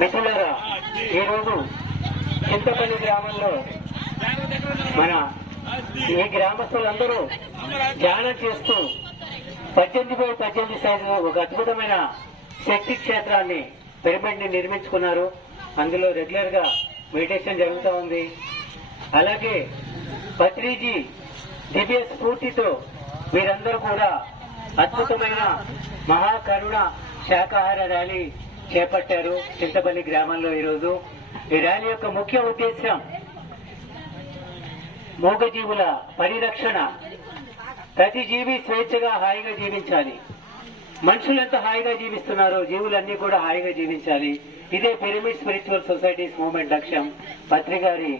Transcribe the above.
మిత్రులారా, ఈరోజు చింతపల్లి గ్రామంలో మన ఈ గ్రామస్తులందరూ ధ్యానం చేస్తూ 18x18 సైజు ఒక అద్భుతమైన శక్తి క్షేత్రాన్ని పిరమిడ్ ని నిర్మించుకున్నారు. అందులో రెగ్యులర్ గా మెడిటేషన్ జరుగుతూ ఉంది. అలాగే పత్రిజీ దివ్య స్ఫూర్తితో వీరందరూ కూడా అద్భుతమైన మహాకరుణ శాకాహార ర్యాలీ చేపట్టారు చింతపల్లి గ్రామంలో. ఈరోజు ఈ ర్యాలీ యొక్క ముఖ్య ఉద్దేశం మూగజీవుల పరిరక్షణ. ప్రతి జీవి స్వేచ్ఛగా హాయిగా జీవించాలి. మనుషులు ఎంత హాయిగా జీవిస్తున్నారో జీవులన్నీ కూడా హాయిగా జీవించాలి. ఇదే పిరమిడ్ స్పిరిచువల్ సొసైటీస్ మూవ్మెంట్ లక్ష్యం. పత్రిగారి